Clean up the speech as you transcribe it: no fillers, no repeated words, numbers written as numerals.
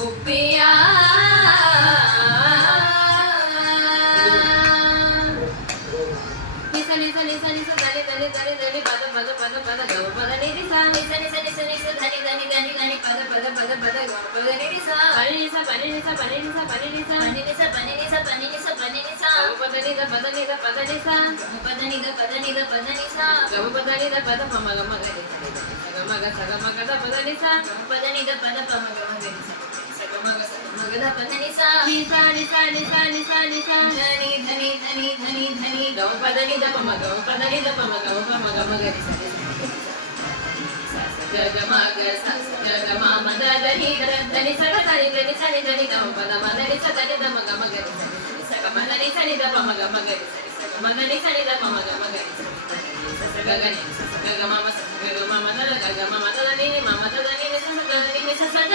ముప్పియా నిస నిస నిస నిస ధని ధని ధని ధని పద పద పద పద గవ పద నిరి సా నిస నిస నిస నిస ధని ధని ధని ధని పద పద పద పద గవ పద నిరి సా పని నిస పని నిస పని నిస పని నిస పని నిస పని నిస పని నిస పని నిస గవ పద నిద పద నిద పద నిస గవ పద నిద పద నిద పద నిస గవ పద నిద పద పమ గమ గరి సగమగ సగమగ ద పద నిస గవ పద నిద పద పమ గమ గరి సగమగ సగమగ ద పద నిస నిస నిస నిస నిస నిస ధని ధని ధని ధని ధని గవ పద నిద పమ గవ పద నిద పమ గవ పమ గమ గరి జగమగ జగమ దని దని సగ దని దని సని దని గమ పద మదని స దని దమ గమ గరి సగమ దని సని ద పమ గమ గరి సగమ దని సని ద పమ గమ గరి సగ గని సగ గమ సగ గమ మద గ గమ మద దని మమ ద దని స గ దని స సగ